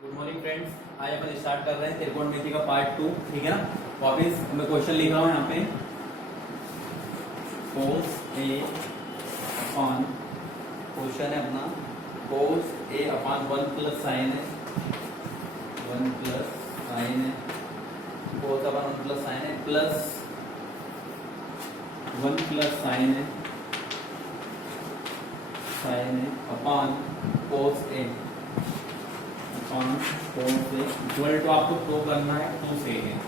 Good morning friends, आज अपन start कर रहे हैं त्रिकोणमिति का पार्ट 2। ठीक है ना। वापिस मैं क्वेश्चन लिख रहा हूँ यहाँ पे। cos a अपॉन क्वेश्चन है अपना cos a upon 1 plus sine है 1 प्लस साइन है cos अपॉन 1 प्लस साइन है प्लस 1 प्लस साइन है upon cos a equal to आपको प्रूव करना है 2 सेकेंड।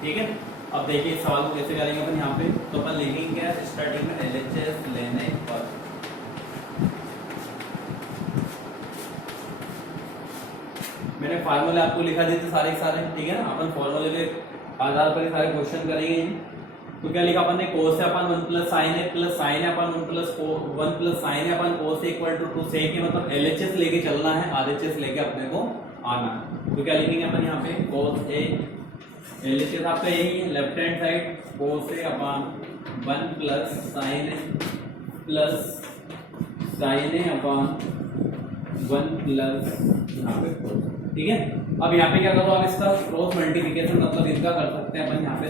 ठीक है। अब देखिए इस सवाल को कैसे करेंगे अपन यहाँ पे। तो अपन लिखेंगे क्या स्टार्टिंग में LHS लेने पर मैंने फार्मूले आपको लिखा दिए थे सारे ठीक है ना। अपन फॉर्मूले के आधार पर सारे क्वेश्चन करेंगे। तो क्या लिखा अपन ने cos है अपन 1 प्लस साइन है अपन 1 प्लस साइन है अपन cos इक्वल टू 2 sec है, मतलब LHS लेके चलना है, RHS लेके अपने को आना है। तो क्या लिखेंगे अपन यहाँ पे cos a LHS आपका यही है left hand side cos a upon 1 plus sine है अपन 1 प्लस यहाँ पे cos। ठीक है। अब यहाँ पे क्या करो आप इसका क्रॉस मल्टीप्लिकेशन, मतलब इनका कर सकते हैं अपन यहाँ पे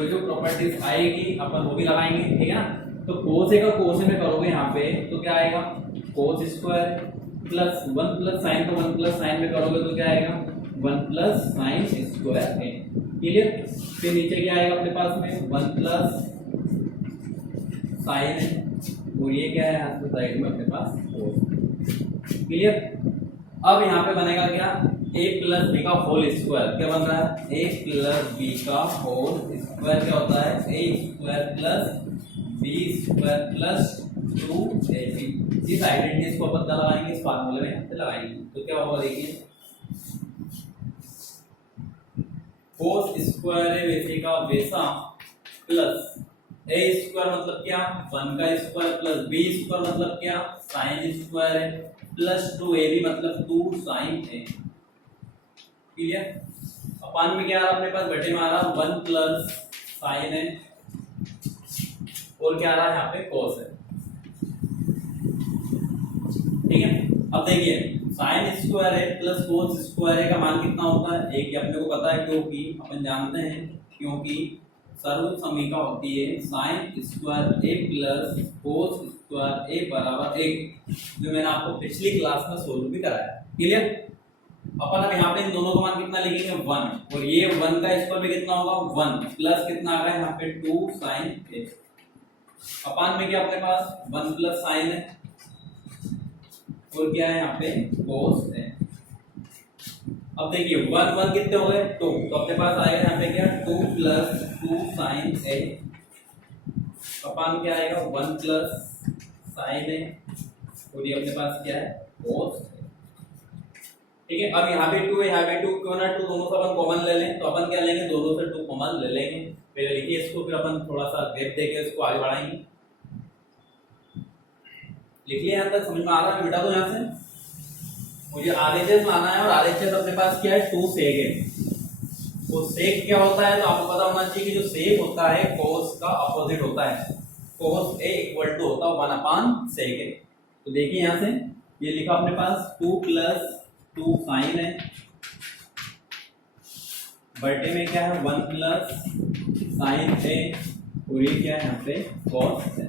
जो प्रॉपर्टीज आएगी अपन वो भी लगाएंगे। ठीक है ना। तो cos a का cos a में करोगे यहाँ पे तो क्या आएगा cos square plus 1 plus sign को 1 प्लस साइन में करोगे तो क्या आएगा 1 प्लस साइन स्क्वायर है। क्लियर। फिर नीचे क्या आएगा अपने पास में 1 प्लस साइन है और ये क्या है यहाँ पे साइड में अपने पास cos। क्लियर। अब यहाँ पे बनेगा क्या a प्लस बी का होल स्क्वायर। क्या बन रहा है a प्लस बी का होल स्क्वायर क्या होता है a square plus b square plus 2ab। इस आइडेंटिटीज को अपन लगाएंगे इस फार्मूले में यहाँ पे लगाएंगे। तो क्या होगा देखिए cos स्क्वायर है वैसे का वैसा प्लस a स्क्वायर मतलब क्या 1 का स्क्वायर प्लस b स्क्वायर मतलब क्या साइन स्क्वायर है प्लस 2ab मतलब 2 साइन है। क्लियर। अपान में क्या आ रहा अपने पास बटे में आ रहा 1 प्लस साइन है और क्या आ रहा है यहाँ पे cos है। ठीक है। अब देखिए साइन स्क्वायर है प्लस cos स्क्वायर है का मान कितना होता है एक, अपने को पता है क्योंकि अपन जानते हैं क्योंकि सर्व समीका होती है sine square a plus cos square a बराबर 1, जो मैंने आपको पिछली क्लास में सोल्व भी कराया। क्लियर। अपन अब यहाँ पे इन दोनों का मान कितना लिखेंगे 1 और ये 1 का स्क्वायर में कितना होगा 1 प्लस कितना आ रहा है यहाँ पे 2 साइन a। अपान में क्या अपने पास 1 प्लस साइन है और क्या है यहाँ पे cos है। अब देखिए 1 1 कितने हो गए 2, तो अपने पास आएगा यहाँ पे क्या 2 प्लस 2 साइन a अपान क्या आएगा 1 प्लस साइन है और ये अपने पास क्या है cos। ठीक है। अब यहाँ पे 2 है यहाँ पे 2, क्यों ना 2 दोनों से अपन कॉमन ले लें। तो अपन क्या लेंगे दोनों से 2 कॉमन ले लेंगे। पहले लिखिए इसको फिर अपन थोड़ा सा गैप देके इसको आगे बढ़ाएंगे। लिख लिया यहाँ तक समझ में आ रहा है बेटा। तो यहाँ से मुझे RHS लाना है और RHS अपने पास क्या है 2 सेक है। तो सेक क्या होता है तो आपको पता होना चाहिए कि जो सेक होता है cos का अपोजिट होता है। cos a इक्वल टू होता है 1 अपान सेक है। तो देखिए यहाँ से ये लिखा अपने पास 2 प्लस 2 साइन है बटे में क्या है 1 प्लस साइन है और ये क्या है यहाँ पे cos है।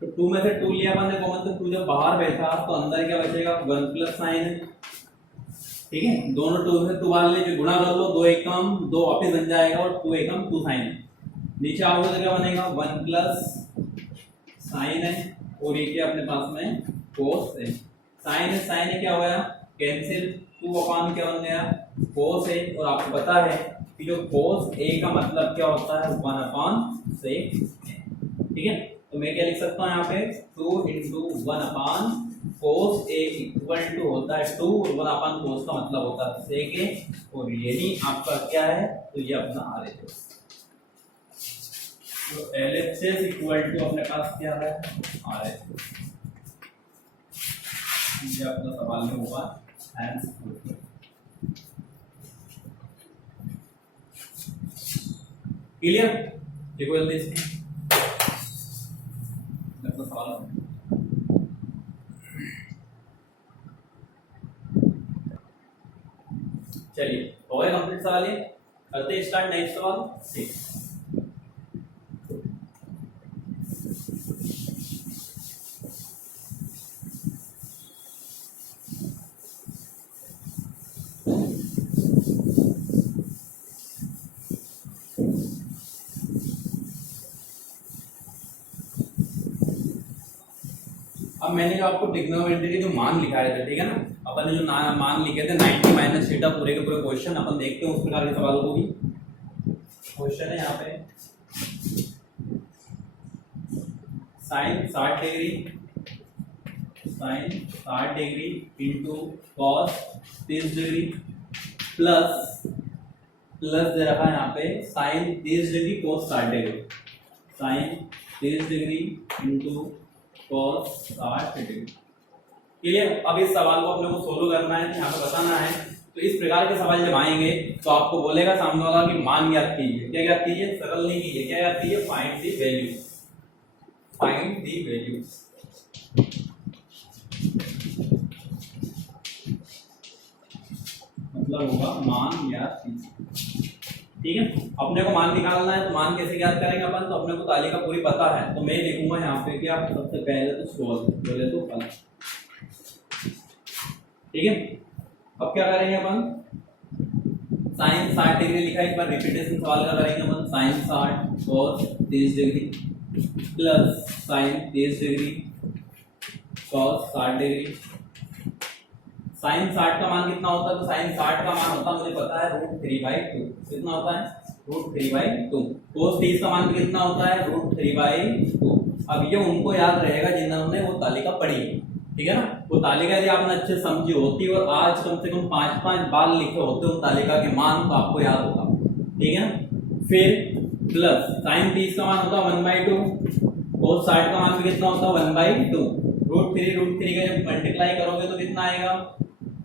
तो 2 में से 2 लिया अपन ने कॉमन, तो 2 जब बाहर बैठा तो अंदर क्या बचेगा 1 प्लस साइन है। ठीक है। दोनों 2 से 2 बाहर ले जो गुणा कर लो 2 एकम 2 वापस बन जाएगा और 2 एकम 2 साइन है। नीचे आओगे तो क्या बनेगा 1 प्लस साइन है और ये क्या अपने पास में cos है। साइन है क्या हो गया कैंसिल 2 अपान क्या बन गया cos है। और आपको पता है कि जो cos a का मतलब क्या होता है 1 अपान सेक। ठीक है। तो मैं क्या लिख सकता हूँ यहाँ पे 2 into 1 upon cos a equal to होता है 2 और 1 अपान cos का मतलब होता है सेक a और यही आपका क्या है तो ये अपना RHS। तो LHS इक्वल टू अपने पास क्या है RHS। ये अपना सवाल में हुआ आंसर। क्लियर। देखो जल्दी इसमें अपना सवाल चलिए हो गया कंप्लीट सवाल ये, करते हैं स्टार्ट नेक्स्ट सवाल। ठीक, अब मैंने जो आपको ट्रिग्नोमेट्री के जो मान लिखाए थे, ठीक है ना, अपन ने जो मान लिखे थे 90 माइनस थीटा पूरे के पूरे क्वेश्चन अपन देखते हैं उस प्रकार के सवालों को भी। क्वेश्चन है यहाँ पे sine 60 degree into cos 30 degree plus दे रखा है यहाँ पे sine 30 degree cos 60 degree, sine 30 degree into cos 60 degree. Clear? अब इस सवाल को अपने को सोल्व करना है, यहाँ पे बताना है। तो इस प्रकार के सवाल जब आएंगे तो आपको बोलेगा सामने वाला कि मान ज्ञात कीजिए। क्या ज्ञात कीजिए? सरल नहीं कीजिए, क्या ज्ञात कीजिए? Find the value, find the value. मतलब होगा मान ज्ञात कीजिए। ठीक है, अपने को मान निकालना है तो मान कैसे ज्ञात करेंगे अपन? तो अपने को तालिका पूरी पता है, तो मैं लिखूंगा यहाँ पे क्या सबसे पहले तो सोल्व, बोले तो फल। ठीक है, अब क्या करेंगे अपन? साइन 60 डिग्री लिखा है, एक बार रिपीटेशन सवाल का करेंगे अपन। Sine 60 cos 30 degree plus sine 30 degree cos 60 degree. Sine 60 का मान कितना होता है? तो साइन 60 का मान होता है, मुझे पता है, √3/2। कितना होता है? √3/2। cos 30 का मान कितना होता है? √3/2। अब ये उनको याद रहेगा जिन्होंने वो तालिका पढ़ी, ठीक है ना। वो तालिका यदि आपने अच्छे समझी होती और आज कम से कम 5-5 बार लिखे होते उन तालिका के मान, तो आपको याद होगा, ठीक है ना। फिर प्लस साइन 30 का मान होता है 1/2, cos 60 का मान भी कितना होता है? 1/2। √3 का जब मल्टीप्लाई करोगे तो कितना आएगा?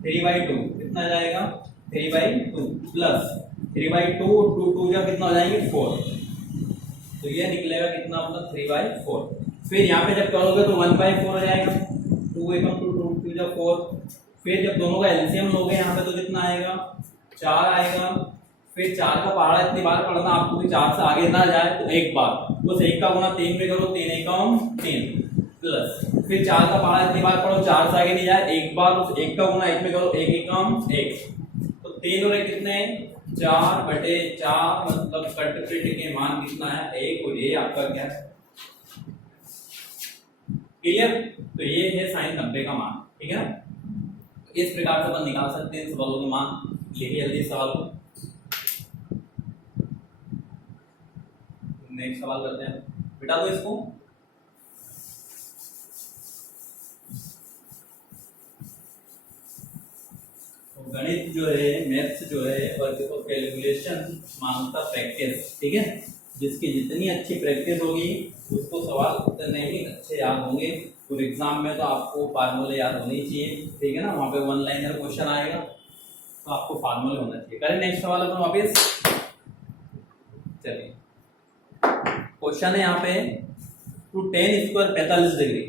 3/2। कितना जाएगा? 3/2 प्लस 3/2, 2 जब कितना हो जाएंगे? 4। तो ये निकलेगा कितना अपना? 3/4। फिर यहाँ पे जब करोगे तो 1/4 हो जाएगा, 2 एकम 2 जब 4। फिर जब दोनों का एलसीएम लोगे यहाँ पे तो कितना आएगा? 4 आएगा। फिर 4 का पहाड़ा इतनी बार पढ़ना आपको कि 4 से आगे ना जाए, तो एक बार बस 1 का गुना 3 में करो, 3 एकम 3 प्लस फिर 4 का पहाड़ा इतनी बार पढ़ो 4 से आगे नहीं जाए, एक बार उस 1 का गुना 1 में करो, 1 एकम 1। तो 3 और 1 कितने? 4/4। मतलब कट के मान कितना है? 1। और ये आपका क्या है? क्लियर? तो ये है साइन 90 का मान, ठीक है ना। इस प्रकार से अपन निकाल सकते हैं सवालों के मान। लिखिए जल्दी सवाल को, नेक्स्ट सवाल करते हैं। बेटा तो इसको गणित जो है, मैथ्स जो है, और देखो कैलकुलेशन मांगता प्रैक्टिस, ठीक है। जिसकी जितनी अच्छी प्रैक्टिस होगी उसको सवाल उतने ही अच्छे याद होंगे। और एग्जाम में तो आपको फार्मूले याद होने ही चाहिए, ठीक है ना। वहाँ पे 1 लाइनर क्वेश्चन आएगा तो आपको फार्मूले होना चाहिए। करें नेक्स्ट सवाल अपन वापिस। चलिए, क्वेश्चन है यहाँ पे 2tan² 45 degree,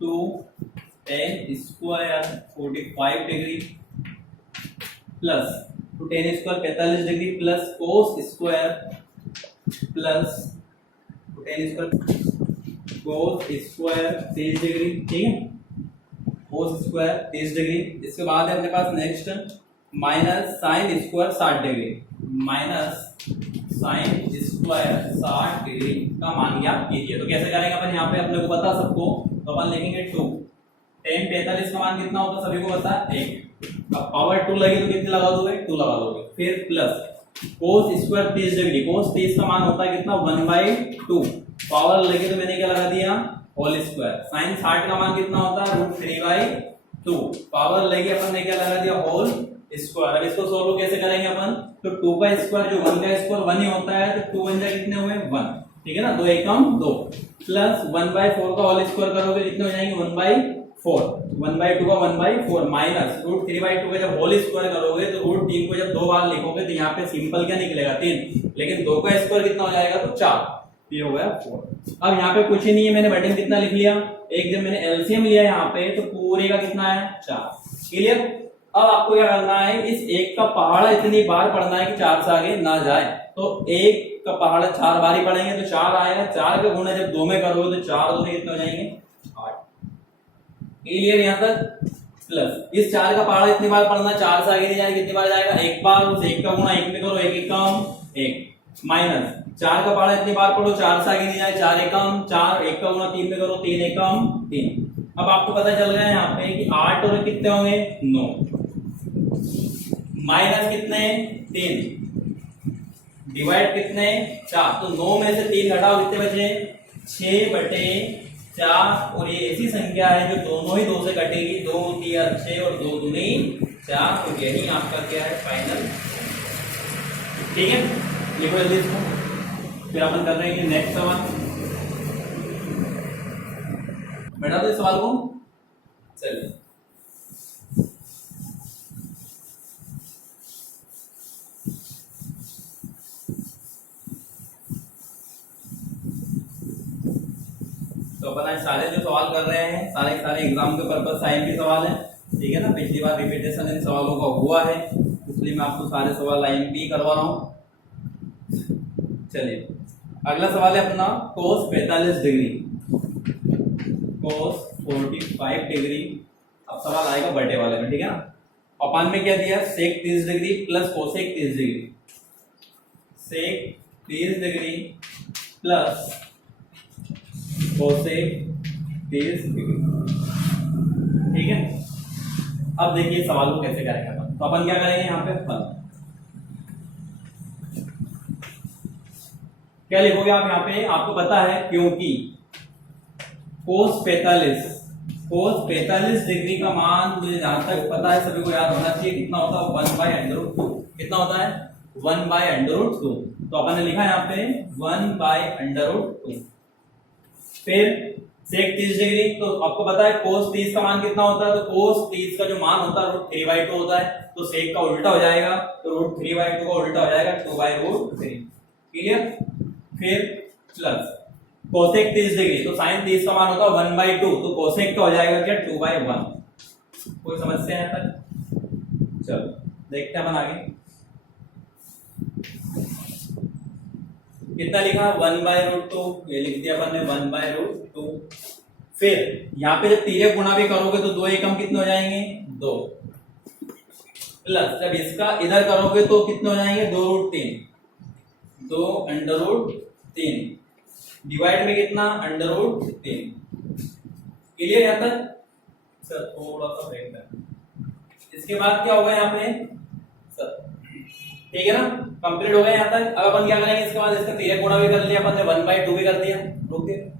2tan² 45 degree plus 2tan² 45 degree plus cos² plus 2tan² cos² 30 degree, ठीक है। cos² 30 degree. इसके बाद है अपने पास next minus sin² 60 degree, minus sin² 60 degree का मान ज्ञात कीजिए। तो कैसे करेंगे अपन? यहाँ पे अपने को पता सबको, तो अपन लिखेंगे 2। tan 45 का मान कितना होता है? सभी को पता है 1। अब पावर 2 लगी तो कितनी लगा दोगे? 2 लगा दोगे। फिर प्लस cos² 30 डिग्री, cos 30 का मान होता है कितना? 1/2। पावर लगी तो मैंने क्या लगा दिया? Whole square. sin 60 का मान कितना होता है? √3/2। पावर लगी अपन ने क्या लगा दिया? Whole square. अब इसको सोल्व कैसे करेंगे अपन? तो 2 का स्क्वायर जो 1 का स्क्वायर 1 ही होता है, तो 2 1 जा कितने हुए? 1, ठीक है ना। 2 एकम 2 प्लस 1/4 का होल स्क्वायर करोगे कितने हो जाएंगे? 1/4। 1/2 का 1/4 माइनस √3/2 का जब होल स्क्वायर करोगे तो √3 को जब 2 बार लिखोगे तो यहाँ पे सिंपल क्या निकलेगा? 3। लेकिन 2 का स्क्वायर कितना हो जाएगा? तो 4। ये हो गया 4। अब यहाँ पे कुछ ही नहीं है, मैंने बटन कितना लिख लिया? एक जब मैंने एलसीएम लिया यहाँ पे तो पूरे का कितना है? 4। क्लियर? अब आपको क्या करना है, इस एक का पहाड़ा इतनी बार पढ़ना है कि 4 से आगे ना जाए। तो एक का पहाड़ा 4 बार ही पढ़ेंगे तो 4 आएगा, 4 का गुणा जब 2 में करोगे तो 4 2 कितने हो जाएंगे 8। क्लियर यहाँ तक। प्लस इस 4 का पहाड़ा इतनी बार पढ़ना, 4 से आगे नहीं जाएगा, कितनी बार जाएगा एक बार, उस एक का गुणा 1 में करो, 1 एकम 1 माइनस 4 का पहाड़ा इतनी बार पढ़ो, 4 से आगे नहीं जाए, 4 एकम 4, 1 का गुणा 3 में करो, 3 एकम 3। अब आपको पता चल गया यहाँ पे कि 8 और कितने होंगे 9 माइनस कितने 3 डिवाइड कितने 4। तो 9 में से 3 घटाओ, कितने बचे 6/4। और ये ऐसी संख्या है जो दोनों ही 2 से कटेगी, 2 3 6 और 2 दूनी 4। तो यही आपका क्या है फाइनल। ठीक है, लिखो जल्दी इसको। फिर अपन कर रहे हैं नेक्स्ट सवाल। बैठा दो इस सवाल को, चलिए। तो अपन आज सारे जो सवाल कर रहे हैं सारे एग्जाम के पर्पस साइन के सवाल है, ठीक है ना। पिछली बार रिपीटेशन इन सवालों का हुआ है, इसलिए मैं आपको सारे सवाल लाइन भी करवा रहा हूँ। चलिए अगला सवाल है अपना cos 45 डिग्री, cos 45 डिग्री। अब सवाल आएगा बटे वाले में, ठीक है ना। अपन में क्या दिया, sec 30 degree plus cosec 30 degree, sec 30 degree plus cosec 30 degree, ठीक है। अब देखिए सवाल को कैसे करेंगे अपन। तो अपन क्या करेंगे यहाँ पे फल, क्या लिखोगे आप यहाँ पे, आपको पता है क्योंकि cos 45 डिग्री का मान मुझे जहां तक पता है सभी को याद होना चाहिए, कितना होता है 1/√2। कितना होता है 1/√2। तो अपन ने लिखा यहाँ पे 1/√2। फिर sec 30 डिग्री, तो आपको पता है cos 30 का मान कितना होता है, तो cos 30 का जो मान होता है √3/2 होता है। तो sec का उल्टा हो जाएगा, तो √3/2 का उल्टा हो जाएगा 2/√3। क्लियर। फिर प्लस cosec 30 डिग्री, तो sin 30 का मान होता है 1/2, तो cosec का हो जाएगा क्या 2/1। कोई समस्या है तक? चलो देखते हैं अपन आगे कितना लिखा 1/√2, ये लिख दिया अपन ने 1/√2। फिर यहाँ पे जब तीरे गुणा भी करोगे तो 2 एकम कितने हो जाएंगे 2, प्लस जब इसका इधर करोगे तो कितने हो जाएंगे 2√3, 2√3 डिवाइड में कितना √3। क्लियर यहाँ तक सर? थोड़ा सा ब्रेक कर, इसके बाद क्या होगा यहाँ पे सर, ठीक है ना, कंप्लीट हो गया यहाँ तक। अब अपन क्या करेंगे, इसके बाद इसका 3 गुणा भी कर लिया अपन ने, 1/2 भी कर दिया, रुक गए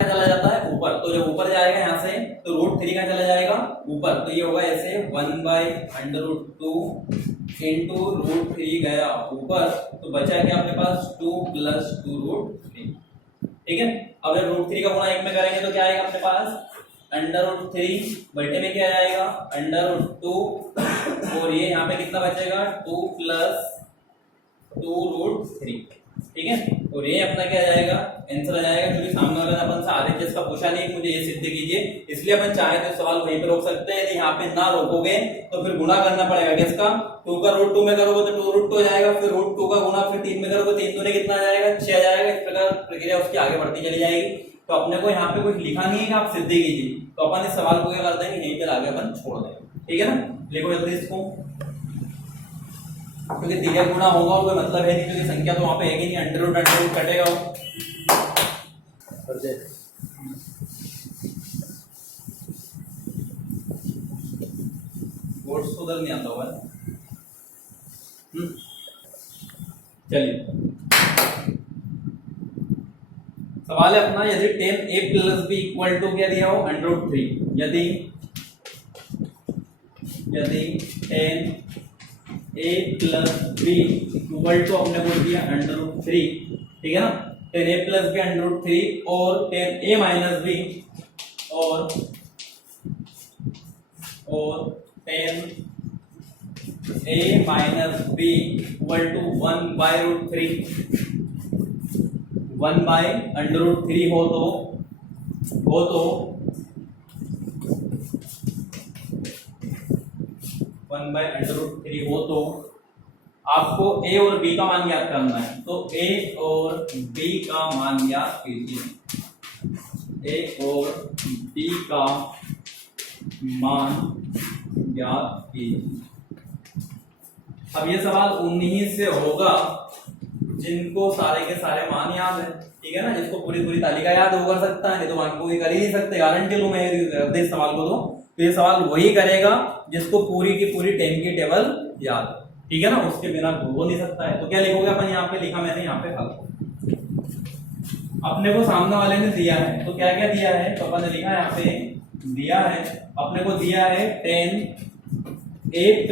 चला जाता है ऊपर। तो जब ऊपर जाएगा यहाँ से तो √3 का चला जाएगा ऊपर, तो ये होगा ऐसे 1/√2 इंटू √3 गया ऊपर, तो बचा क्या अपने पास 2 + 2√3। ठीक है। अब जब √3 का गुणा 1 में करेंगे तो क्या आएगा अपने पास √3 बटे में क्या आएगा √2, और ये यहाँ पे कितना बचेगा 2 + 2√3। ठीक है। और ये अपना क्या जाएगा आंसर आ जाएगा, क्योंकि सामने वाला अपन से RHS का पूछा नहीं मुझे ये सिद्ध कीजिए, इसलिए अपन चाहे तो सवाल वहीं पे रोक सकते हैं। यदि यहाँ पे ना रोकोगे तो फिर गुणा करना पड़ेगा किसका, 2 का √2 में करोगे तो 2√2 हो जाएगा, फिर √2 का गुणा फिर 3 में करोगे, 3 दूने कितना आ जाएगा 6 आ जाएगा। इस प्रकार प्रक्रिया उसकी आगे बढ़ती चली जाएगी। तो अपने को यहाँ पे कुछ लिखा नहीं है कि आप सिद्ध कीजिए, तो अपन इस सवाल को क्या करते हैं यहीं पर आगे अपन छोड़ देंगे। ठीक है ना, लिखो जल्दी इसको, क्योंकि 3 गुणा होगा कोई मतलब है नहीं, क्योंकि संख्या तो वहां पे है ही नहीं, √√√, कटेगा वो। कोर्स तो उधर नहीं आता होगा। चलिए सवाल है अपना, यदि 10a + b = क्या दिया हो √3, यदि 10a + b = अपने को दिया √3, ठीक है ना। 10a + b √3 और 10a - b और 10a - b = 1/√3, 1/√3 हो तो 1/√3 हो तो आपको ए और बी का मान ज्ञात करना है। तो ए और बी का मान ज्ञात कीजिए। ए और बी का मान ज्ञात कीजिए। अब ये सवाल उन्हीं से होगा जिनको सारे के सारे मान याद है, ठीक है ना। जिसको पूरी पूरी तालिका याद हो कर सकता है, नहीं तो बाकी कोई कर ही नहीं सकते, गारंटी लूं मैं इस सवाल को। तो ये सवाल वही करेगा जिसको पूरी की पूरी 10 की टेबल याद है, ठीक है ना। उसके बिना हो नहीं सकता है। तो क्या लिखोगे अपन, यहाँ पे लिखा मैंने यहाँ पे हल। अपने को सामने वाले ने दिया है, तो क्या क्या दिया है, तो अपन ने लिखा यहाँ पे दिया है, अपने को दिया है 10a +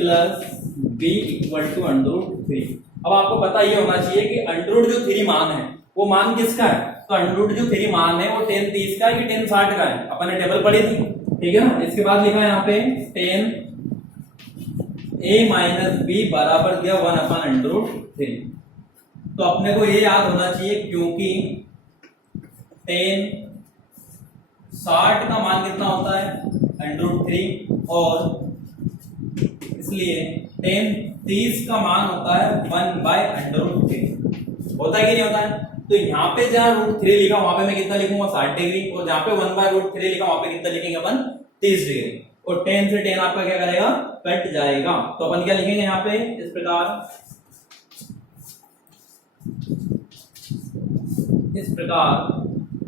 b = √3। अब आपको पता ये होना चाहिए कि √3 मान है वो मान किसका है। तो √3 मान है वो 10 30 का है कि 10 60 का है, अपन ने टेबल पढ़ी थी, ठीक है ना। इसके बाद लिखा है यहाँ पे 10a - b बराबर दिया 1/√3। तो अपने को ये याद होना चाहिए क्योंकि 10 60 का मान कितना होता है √3 और इसलिए 10 30 का मान होता है 1/√3। होता है कि नहीं होता है। तो यहाँ पे जहां √3 लिखा वहां पे मैं कितना लिखूंगा 60 डिग्री, और जहां पे 1/√3 लिखा वहां पे कितना लिखेंगे अपन 30 डिग्री। और 10 से 10 आपका क्या करेगा, कट जाएगा। तो अपन क्या लिखेंगे यहाँ पे इस प्रकार, इस प्रकार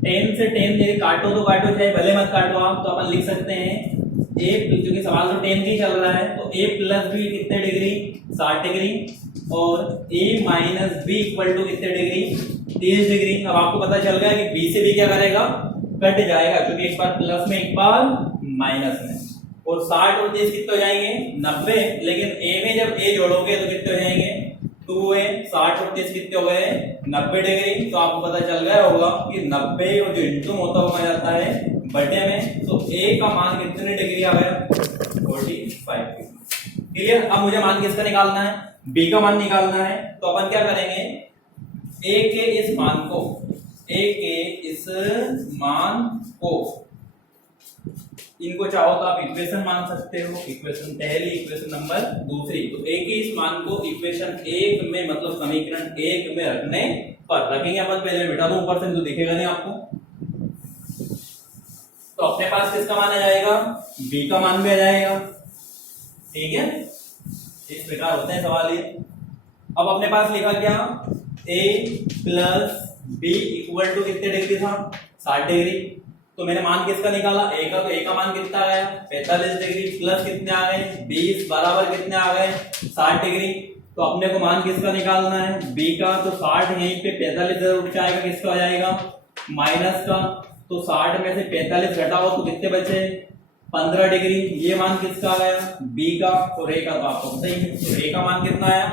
10 से 10 ये काटो तो काटो, चाहे भले मत काटो आप, तो अपन लिख सकते हैं a, क्योंकि सवाल तो 10 की चल रहा है, तो a + b कितने डिग्री 60 डिग्री और a - b = कितने डिग्री 30 डिग्री। अब आपको पता चल गया कि b से b क्या करेगा, कट जाएगा, क्योंकि एक बार प्लस में एक बार माइनस में। और 60 और 30 कितने हो जाएंगे 90। लेकिन a में जब a जोड़ोगे तो कितने हो जाएंगे 2a। 60 और 30 कितने हो गए 90 डिग्री। तो आपको पता चल गया होगा कि 90 और जो इंटू होता हुआ जाता है बटे में, तो a का मान कितने डिग्री आ गया 45 डिग्री। क्लियर। अब मुझे मान किसका निकालना है, b का मान निकालना है। तो अपन क्या करेंगे, a के इस मान को इनको चाहो तो आप इक्वेशन मान सकते हो, इक्वेशन पहली, इक्वेशन नंबर दूसरी। तो a के इस मान को इक्वेशन 1 में, मतलब समीकरण 1 में रखने पर रखेंगे अपन। पहले मिटा दो ऊपर से, तो दिखेगा नहीं आपको। तो अपने पास किसका मान आ जाएगा, b का मान भी आ जाएगा, ठीक है। इस प्रकार होते हैं सवाल ये। अब अपने पास लिखा क्या, a + b = कितने डिग्री था 60 डिग्री। तो मैंने मान किसका निकाला, a का। तो a का मान कितना आ गया 45 डिग्री, प्लस कितने आ गए 20 बराबर कितने आ गए 60 डिग्री। तो अपने को मान किसका निकालना है, b का। तो 60 यहीं पे 45 जरूर उठ जाएगा, किसका हो जाएगा माइनस का। तो 60 में से 45 घटाओ तो कितने बचे 15 डिग्री। ये मान किसका आ गया b का। और a का तो आपको पता ही है। तो a का मान कितना आया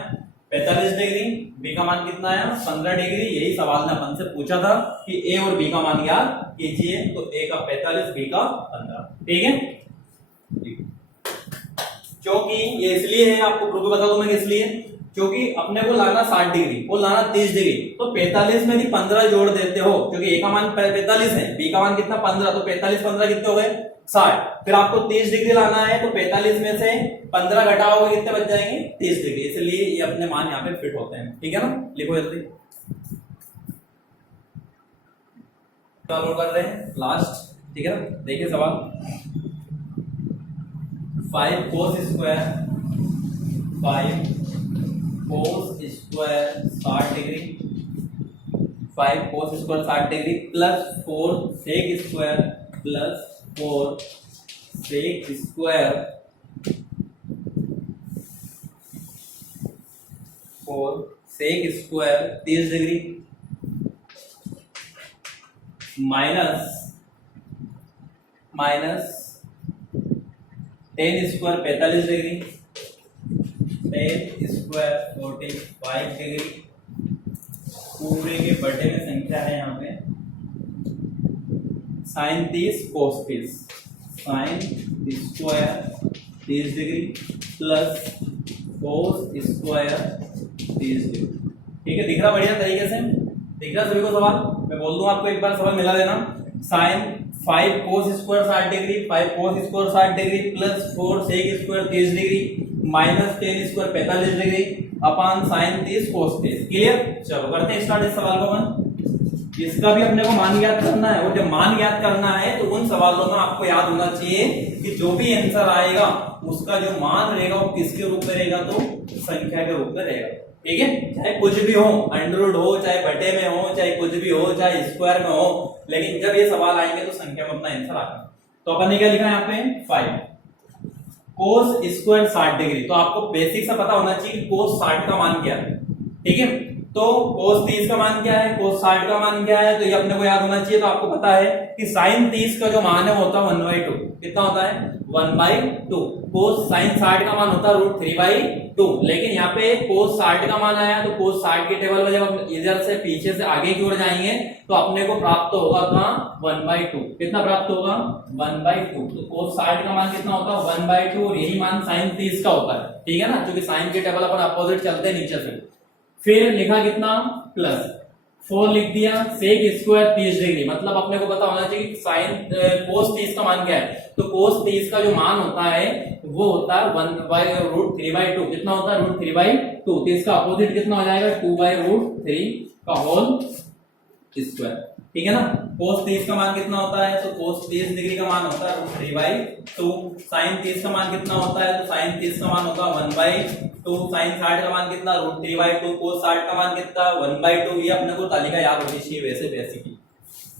45 डिग्री, b का मान कितना आया 15 डिग्री। यही सवाल ने अपन से पूछा था कि a और b का मान ज्ञात कीजिए। तो a का 45, b का 15, ठीक है। क्योंकि ये इसलिए है, आपको प्रूफ बता दूं मैं किस लिए, क्योंकि अपने को लाना 60 डिग्री और लाना 30 डिग्री। तो 45 में भी 15 जोड़ देते हो, क्योंकि a का मान 45 है, b का मान कितना 15। तो 45 15 कितने हो गए 60। फिर आपको 30 डिग्री लाना है, तो 45 में से 15 घटाओगे कितने बच जाएंगे 30 डिग्री। इसलिए ये अपने मान यहाँ पे फिट होते हैं, ठीक है ना। लिखो जल्दी, सॉल्व कर रहे हैं लास्ट, ठीक है ना। देखिए सवाल, 5 cos square 60 degree, 5 cos square 60 degree plus 4 sec square plus 4 sec square 4 sec square 30 degree minus 10 square 45 degree, 10 square 45 degree. पूरे के बटे में संख्या है यहाँ पे sin 30 cos 30, sin square 30 degree plus cos square 30 degree, ठीक है। दिख रहा बढ़िया तरीके से, दिख रहा सभी को सवाल। मैं बोल दूं आपको, एक बार सवाल मिला देना। sin 5 cos square 60 degree, 5 cos square 60 degree plus 4 sec square 30 degree minus ten square 45 degree अपन साइन 30 कोस 30। क्लियर? चलो करते हैं स्टार्ट इस सवाल को अपन। इसका भी अपने को मान ज्ञात करना है, और जब मान ज्ञात करना है तो उन सवालों में आपको याद होना चाहिए कि जो भी आंसर आएगा उसका जो मान रहेगा वो किसके रूप में रहेगा, तो संख्या के रूप में रहेगा। ठीक है, चाहे कुछ भी हो, अंडर रूट हो, चाहे बटे में हो, चाहे कुछ भी हो, चाहे स्क्वायर में हो, लेकिन जब ये सवाल आएंगे तो संख्या में अपना आंसर आएगा। तो अपन ने क्या लिखा है यहाँ पे 5 कोस स्क्वायर 60 डिग्री। तो आपको बेसिक सा पता होना चाहिए कोस 60 का मान क्या है। ठीक है, तो कोस 30 का मान क्या है, कोस 60 का मान क्या है, तो ये अपने को याद होना चाहिए। तो आपको पता है कि साइन 30 का जो मान है वो होता है 1/2। कितना होता है? 1/2। कोस साइन 60 का मान होता है √3/2। लेकिन यहाँ पे कोस 60 का मान आया, तो कोस 60 के टेबल में जब हम इधर से पीछे से आगे की ओर जाएंगे तो अपने को प्राप्त होगा कहाँ? 1/2। कितना प्राप्त होगा? 1/2। तो कोस 60 का मान कितना होता है? 1/2। और यही मान साइन 30 का होता है। ठीक है ना, क्योंकि साइन के टेबल अपन अपोजिट चलते हैं नीचे से। फिर लिखा कितना? प्लस 4 लिख दिया, सेक स्क्वायर 30 डिग्री। मतलब अपने को पता होना चाहिए साइन कोस 30 का मान क्या है। तो कोस 30 का जो मान होता है वो होता है 1/√3/2। कितना होता है? √3/2। तो इसका अपोजिट कितना हो जाएगा? 2/√3 का होल स्क्वायर। ठीक है ना, कोस 30 का मान कितना होता है? तो कोस 30 डिग्री का मान होता है √3/2। साइन 30 का मान कितना होता है? तो साइन 30 का मान होता है 1/2। साइन 60 का मान कितना? √3/2। कोस 60 का मान कितना? 1/2। ये अपने को तालिका याद होनी चाहिए वैसे बेसिक की।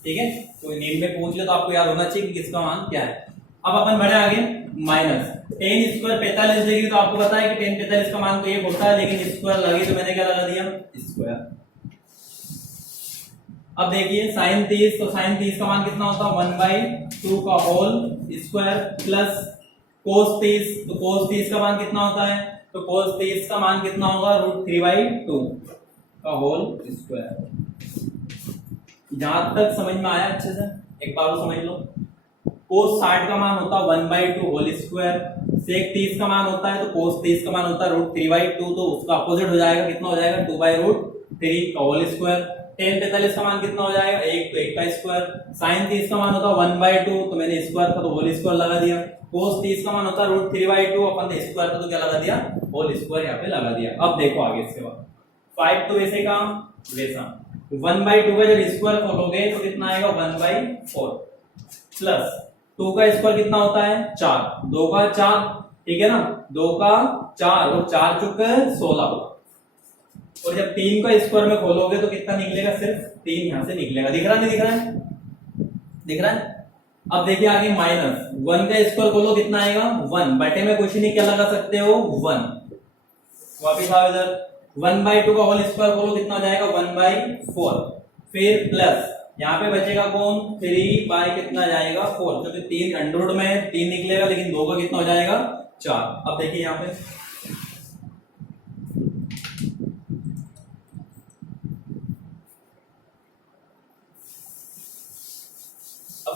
ठीक है, कोई नेम में पूछ ले तो आपको याद होना चाहिए कि किसका मान क्या है। अब अपन बढ़े आगे। Minus ten square 45 degree. तो आपको पता है कि टेन 45 का मान तो ये होता है, लेकिन स्क्वायर लगी तो मैंने क्या लगा दिया? स्क्वायर। अब देखिए साइन 30, तो साइन 30 का मान कितना होता है? 1/2 का होल स्क्वायर प्लस कोस 30। तो कोस 30 का मान कितना होता है? तो कोस 30 का मान कितना होगा? √3/2 का होल स्क्वायर। जहां तक समझ में आया अच्छे से एक बार समझ लो। कोस 60 का मान होता है 1/2 होल स्क्वायर। सेक 30 का मान होता है, तो कोस 30 का मान होता है √3/2। तो उसका अपोजिट हो जाएगा, कितना हो जाएगा? 2/√3 का होल स्क्वायर। टेन 45 का मान कितना हो जाएगा? 1, तो 1 का स्क्वायर। साइन 30 का मान होता है 1/2, तो मैंने स्क्वायर का तो होल स्क्वायर लगा दिया। कोस 30 का मान होता है √3/2, अपन ने स्क्वायर का तो क्या लगा दिया? होल स्क्वायर यहाँ पे लगा दिया। अब देखो आगे इसके बाद 5 तो वैसे का वैसा 1/2 का जब स्क्वायर खोलोगे तो कितना आएगा? 1/4 प्लस 2 का स्क्वायर कितना होता है? 4। 2 का 4, ठीक है ना, 2 का 4 और 4 चुके 16। और जब 3 का स्क्वायर में खोलोगे तो कितना निकलेगा? सिर्फ 3 यहां से निकलेगा। दिख रहा है? नहीं दिख रहा है? दिख रहा है। अब देखिए आगे माइनस 1 का स्क्वायर खोलो, कितना आएगा? 1 बटे में कुछ नहीं, क्या लगा सकते हो? 1। वापिस आओ इधर। 1/2 का होल स्क्वायर खोलो, कितना हो जाएगा? 1/4। फिर प्लस यहाँ पे बचेगा कौन? 3 कितना जाएगा? 4। क्योंकि 3 अंडर रूट में 3 निकलेगा, लेकिन 2 का कितना हो जाएगा? 4। अब देखिए यहाँ पे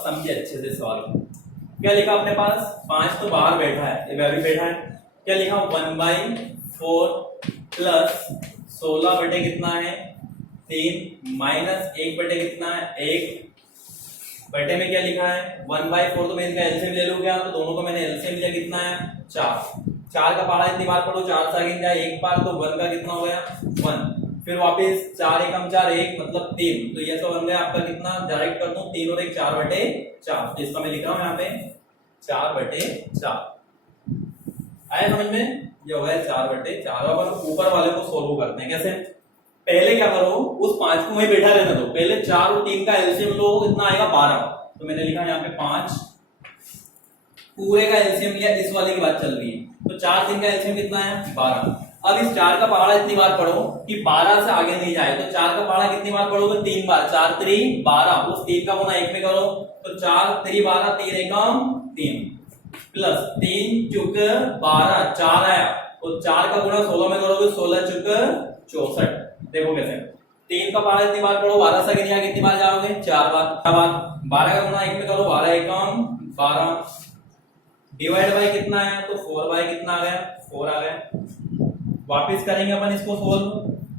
समझिए अच्छे से सवाल को। क्या लिखा अपने पास? 5 तो बाहर बैठा है, ये भी बैठा है। क्या लिखा? 1/4 प्लस 16 बटे कितना है? 3 माइनस 1 बटे कितना है? 1 बटे में क्या लिखा है? 1/4। तो मैं इनका एलसीएम ले लूंगा, तो दोनों को मैंने एलसीएम लिया, कितना है? 4। 4 का पहाड़ा इतनी बार पढ़ो, 4 से आगे जाए एक बार, तो 1 का कितना हो गया? 1। फिर वापस 4 एकम 4 1 मतलब 3। तो ये तो बन गया आपका कितना? डायरेक्ट कर दूं 3 और 1 4/4। तो इसका मैं लिख रहा हूं यहाँ पे 4/4। आया समझ में? ये हो गया 4/4। अब ऊपर वाले को सोल्व करते हैं। कैसे? पहले क्या करो, उस 5 को वहीं बैठा रहने दो। पहले 4 और 3 का एलसीएम लो, कितना आएगा? 12। तो मैंने लिखा यहाँ पे 5 पूरे का एलसीएम लिया, इस वाले की बात चल रही है। तो 4 3 का एलसीएम कितना है? 12। अब इस 4 का पहाड़ा इतनी बार पढ़ो कि 12 से आगे नहीं जाए। तो 4 का पहाड़ा कितनी बार पढ़ोगे? 3 बार। 4 3 12। उस 3 का गुना 1 में करो, तो 4 3 12, 3 एकम 3 प्लस 3 चुक 12 4 आया। तो 4 का गुना 16 में करोगे, 16 चुक 64। देखो कैसे? 3 का पहाड़ा इतनी बार पढ़ो, 12 से आगे नहीं आए, कितनी बार जाओगे? 4 बार। 12 का गुना 1 में करो, 12 एकम 12 डिवाइड बाय कितना है? तो 4 कितना आ गया? 4 आ गया। वापिस करेंगे अपन इसको सोल्व।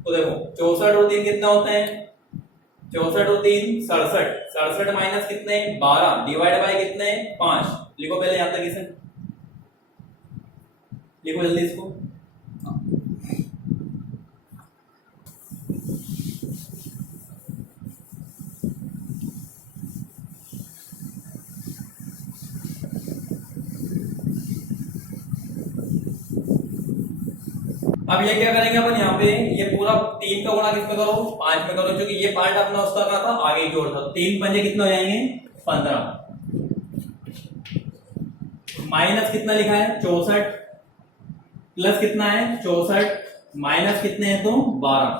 तो देखो 64 और 3 कितना होते हैं? 64 और 3 67। 67 माइनस कितने? 12 डिवाइड बाय कितने? 5। लिखो पहले यहां तक इसे, लिखो जल्दी इसको। अब ये क्या करेंगे अपन यहाँ पे, ये पूरा 3 का गुणा किस पे करो, 5 पे करो, क्योंकि ये पार्ट अपना उसका क्या था, आगे की ओर था। 3 पंजे कितने हो जाएंगे, 15। माइनस कितना लिखा है, 64, प्लस कितना है 64, माइनस कितने हैं तो 12।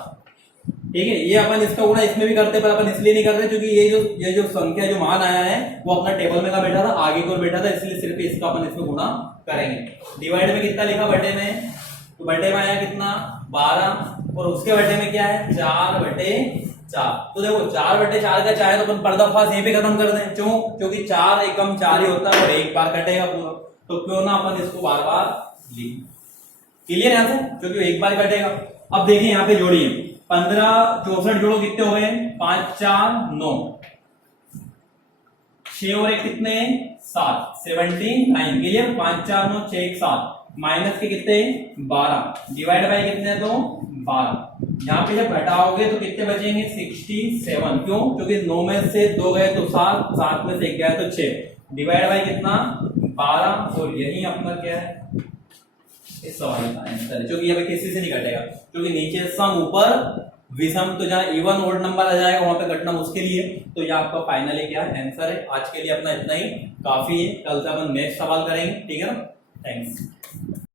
ठीक है, ये अपन इसका गुणा इसमें भी करते, पर अपन इसलिए नहीं करते क्योंकि ये जो संख्या जो मान आया है वो अपना टेबल में का बैठा था, आगे की ओर बैठा था, इसलिए सिर्फ इसका अपन इसमें गुणा करेंगे। डिवाइड में कितना लिखा बटे में, तो बटे में आया कितना 12, और उसके बटे में क्या है 4/4। तो देखो 4/4 का चाहे तो अपन पर्दाफाश यहीं पे खत्म कर दें, क्यों, क्योंकि 4 एकम 4 ही होता है और एक बार कटेगा पूरा, तो क्यों ना अपन इसको बार बार लिखें। क्लियर है, क्योंकि एक बार कटेगा। अब देखिए यहाँ पे जोड़िए, 15 64 जोड़ो कितने हो गए, 5 4 9, 6 और 1 कितने 7, 79। क्लियर, 5 4 9 6 1 7, माइनस के कितने 12, डिवाइड बाय कितने तो 12। यहाँ पे जब घटाओगे तो कितने बचेंगे 67, क्यों, क्योंकि 9 में से 2 गए तो 7, 7 में से 1 गया तो 6, डिवाइड बाय कितना 12, और यही अपना क्या है इस सवाल का आंसर है, क्योंकि यहाँ पे किसी से नहीं घटेगा, क्योंकि नीचे सम ऊपर विषम, तो जहाँ इवन ओड नंबर आ जाएगा वहां पे घटना मुश्किल ही है। तो ये आपका फाइनली क्या आंसर है। आज के लिए अपना इतना ही काफी है, कल से अपन नेक्स्ट सवाल करेंगे, ठीक है ना। थैंक्स।